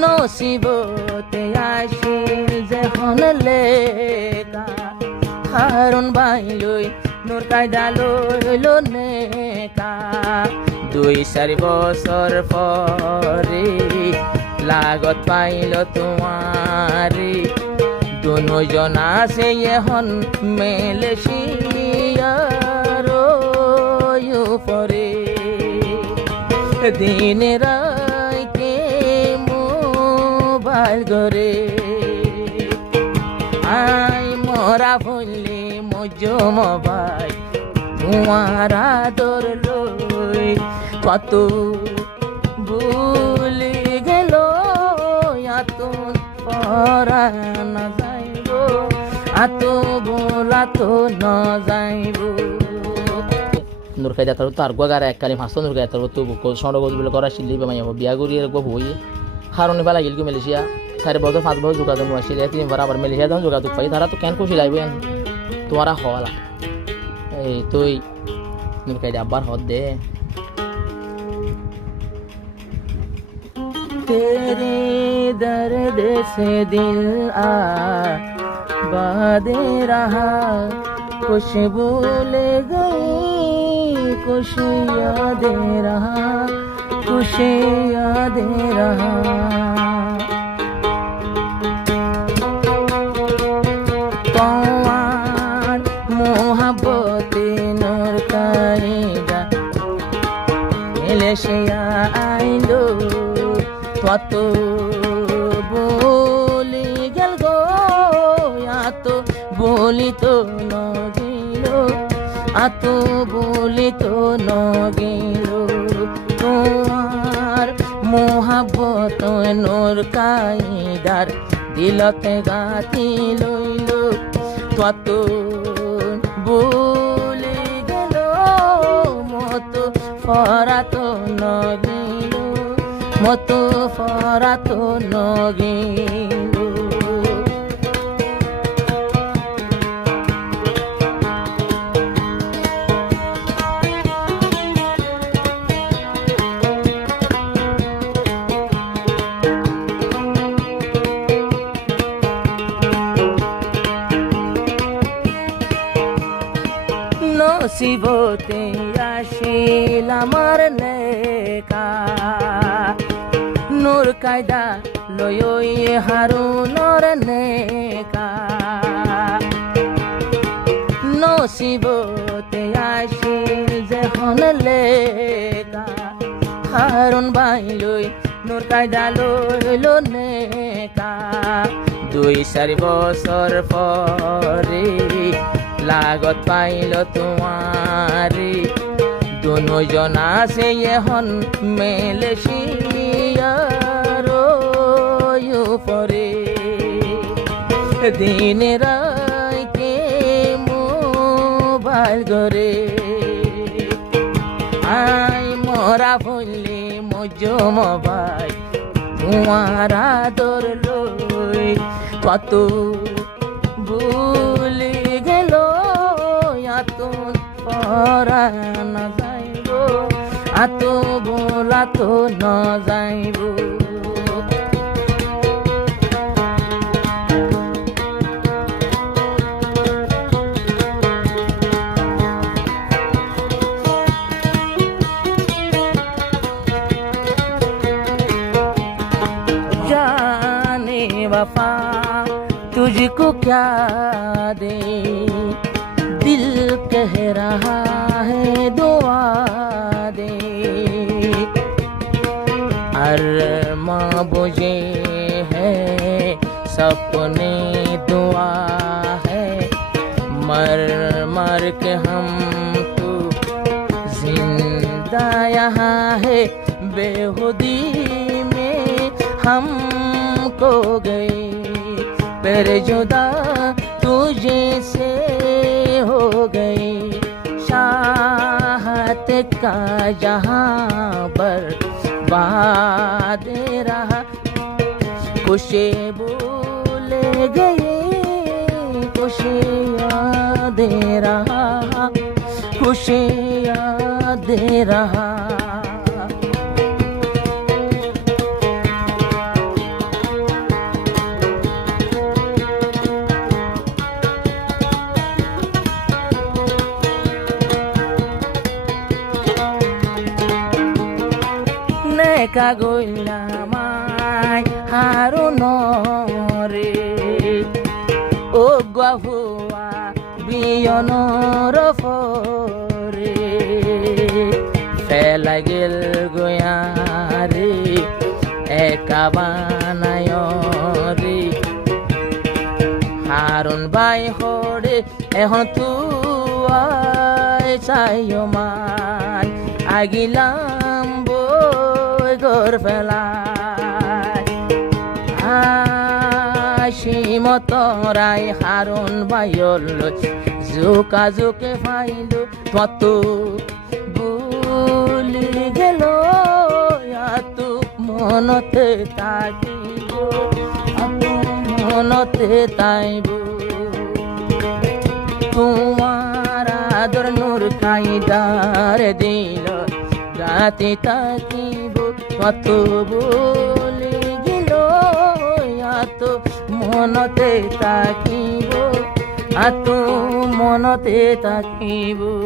নসিবতে আসিল যখন লেখা হারুন বাইলই নূর কায়দা লইল নেকা 2-4 বছর পরে লাগত পাইল তোমারি দুজন আছে এখন মালয়েশিয়ার উপরে দিন রাইতে মোবাইল করে আই মরা বললে মজো মোবাইল তোমার আদর লই কত ভুলে গেল আতুন পরা না যাইব আত বলা তো না যাইব নূর কায়দা তার গোগার এককালি মাস্ত নূর কায়দা তো সড়ক বলে করা শিল্লি বামাই বিয়া করি এরকম বই কারণে বেলা গেল কি মালয়েশিয়া 4 বছর 5 বছর যোগাযোগ আসছিল 3 বার আবার মালয়েশিয়া যখন যোগাযোগ পাই তারা তো কেন খুশি লাগবে তোমারা হওয়ালা এই তুই নূর কায়দা আবার হদ দে तेरे दर्द से दिल आबादे रहा खुशबू ले गई कुछ यादें रहा कुछ यादें रहा कौन मोहब्बत नूर कायदा मालয়েশিয়া आइलो কত বলি গেল গো এত বলি তো নগিল এত বলি তো নগিল তোমার মোহাব্বত নূর কায়দার দিলতে গাতি লইল কত বলি গেল মতো ফরা তো নগিল মতো ফরা তো নগিল নসিবতে আসিল আমার লেখা নূর কায়দা লই হারুনর নেকা নসিবতে আসিল যখন লেখা হারুন বাইলই নূর কায়দা লইল নেকা 2-4 বছর পরে লাগত পাইল তোমারি দুজন আছে এখন মালয়েশিয়ার উপরে দিন রাইতে মোবাইল করে আই মরা বললে মজো মোবাইল তোমার আদর লই কত ভুলে গেল আতুন পরা না যাইব আত বলা তো না যাইব जाने वफा तुझको क्या दे दिल कह रहा है दुआ दे अरमां बुझे है सपने दुआ है मर मर के हम तो जिंदा यहाँ है बेखुदी में हमको गए पर जुदा तुझे से हो गई चाहत का जहां पर बाद रहा कुछ भूल गए कुछ याद रहा कुछ याद रहा দেখা গইলা মাই হারুন রে ও গুয়া বিয়নর ফরে ফেলা গেল গয়ারে একা বানায় রে হারুন বাই হরে এখন তুই চাইও মান আগিলাম বই গর ফেলায় সীমতরাই হারুন বাইল জোকা জোকে ফাইল তত বুলি গেল আতু মনতে তাকিব মনতে তাইব তোমার আদর নূর কাইদার দিল গাতে তাকিব কত বলি গেল আত মনতে তাকিব আত মনতে তাকিব